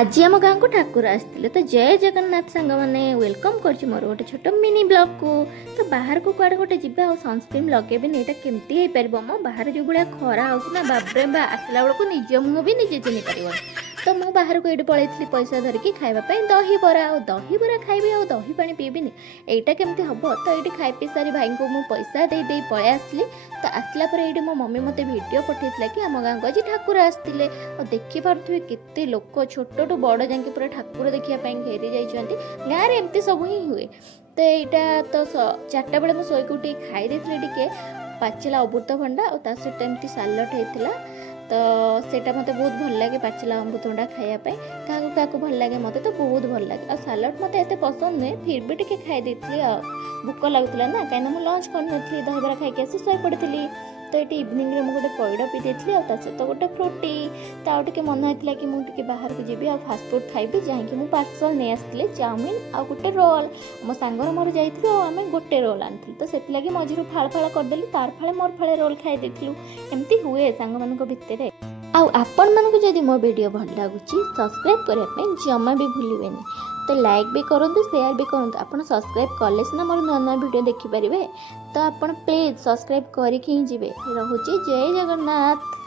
आज आम गाँव को ठाकुर आसते तो जय जगन्नाथ सांग मैंने वेलकम कर मोर गोटे छोट मिनी ब्लॉग को। तो बाहर को कुआड़े गोटे जी सनस्क्रीन लगेबी यहाँ केमती हो पार मो बाहर जो भाया खरा होना बाब्रे बा आसला बेलू निज मुँह भी निजे चिन्ह पार। तो मु बाहर को ये पलैली पैसा धरिकी खावाई दही बरा खाइबी आ दही पानी पीबिनी एटा केमती हम। तो ये खाई पी सारी भाई को मुझे पैसा दे पलि आसली। तो आसला ये मो मम्मी मते वीडियो पठेला कि आम गाँव को आज ठाकुर आसते और देखिपे केते लोक छोट बड़ जाके पूरा ठाकुर देखापी घेरी जाइंट गाँव में एमती सब ही हुए। तो यहाँ तो 4टा बेले मुझे शोक उठी खाई टे पाचिला अमृतभंडा और सहित एमती सालट होता। तो सेटा मते बहुत भल लगे पाचिला अमृतभंडा खायापी क्या भल लगे मते तो बहुत भल लगे और सालट मते एते पसंद नुहे फिर भी टिके खाई देती भोक लगुला ना कहीं मुझे लंच कर दहीबरा खाई आसी शोई पड़ी। तो ये इवनिंग रे मुझे गोटे पैड़ पी देती सहित गोटे फ्रुटी तो मन होता कि मुझे बाहर को जी फास्टफुड खाइबी जहाँकि मुझे पार्सल नहीं आसती चाउमिन आ गोटे रोल मो सांगर मोर जाइलु आम गोटे रोल आनी तो से मझे फाड़ फाड़ करदेली तार फाड़े मोर फाड़े रोल खाई देलु एमती हुए सांग मान भितर। आपण मानक जदि मो वीडियो भल लगुच सब्सक्राइब करने जमा भी भूलें तो लाइक भी करूँ शेयर भी करूँ। आपड़ सब्सक्राइब कले सीना मोर नुआ नुआ वीडियो देखिपारे तो आपड़ प्लीज सब्सक्राइब करके ही जी। रहुची जय जगन्नाथ।